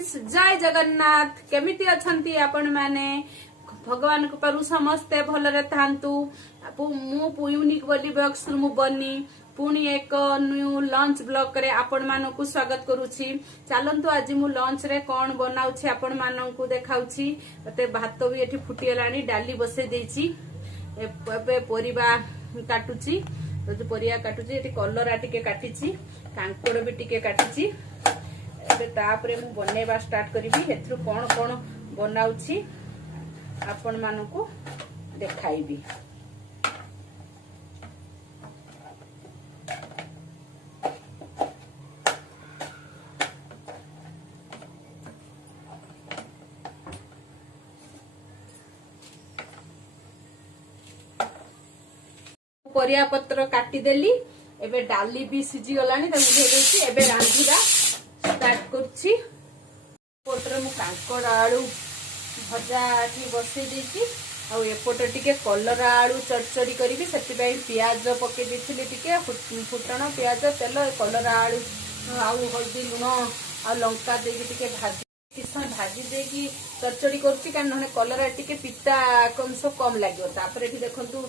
Friends जय जगन्नाथ केमिति अछंती आपण माने भगवान कृपारू समस्ते भलरे थांतु मु यूनिक बोली ब्लॉग्स मु बनी पुणी एक न्यू लंच ब्लॉग करे आपण मानकु स्वागत करूची। चलंतु आज मु लंच रे कोन बनाउछि आपण मानकु देखाउछि। मते भात भी एठी फुटियलानी डाली बसे देछि एबे परिबा काटुछि तो परिया काटुछि एठी कलरा टिके काटिछि कांकोड़ भी टिके काटिछि एबे तापरे मु बनेबा स्टार्ट करिवि हेथु कोन कोन बनाउछि आपण मानकु देखाइबी। परिया पत्र काटी देली एबे डाली भी सिझी गलानी ताकू धोई देछि एबे रांधिबा स्टार्ट करछि। पोटर मु कांकोड़ आलू भजा ठी बसई देछि आ एपट टिके कलरा आलू चड़चड़ी करिवि सेति पई प्याज पके देथिले टिके फुटण प्याज तेल कलरा आलू आ हल्दी लुण आ लंका देके टिके भाजी किसान भाजी देकी चड़चड़ी करछि कारण नने कलरा टिके पिता कंस कम लागो। तापर एठी देखंतु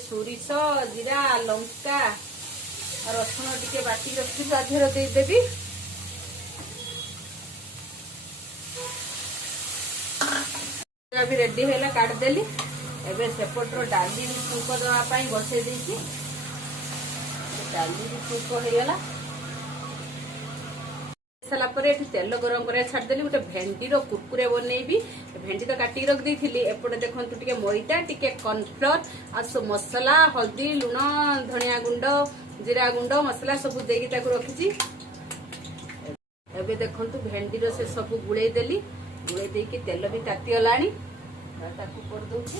सोरिष जीरा लंका रसुण टिके बाटी रखी आधेर दे देबी। भी रेडी हैला काट देली एबे सेपटर डाली छुंक दवा पाई बसे देछि डाली छुंक हे गेला सला परे एठी तेल गरम करे छाड़ देली गोटे भेंडी रो कुरकुरे बनेबी। भेंडी तो काटी रख देथिली एपटे देखंतु टिके मैदा टिके कॉर्नफ्लोर आ सब मसाला हल्दी लुण धनिया गुंड जीरा गुंड मसाला सब देगी ताको रखिछि। एबे देखंतु भेंडी रो से सब गुळै देली गुळै देकी तेल भी ताती गलानी ताको कर दउछि।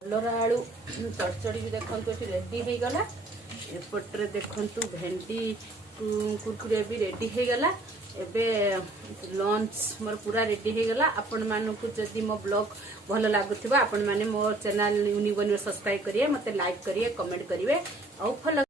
कलरा आलू चड़चड़ी भी देखंतु एठी रेडी हे गला एपटरे देखंतु भेंडी कुरकुरे भी रेडी हे गला एबे लंच मोर पूरा रेडी हे गला। आपण मानकु जदि मो ब्लॉग भल लागुथिबा आपण माने मो चैनल यूनिक बनी सब्सक्राइब करिए मते लाइक करिए कमेंट करिवे और फॉलो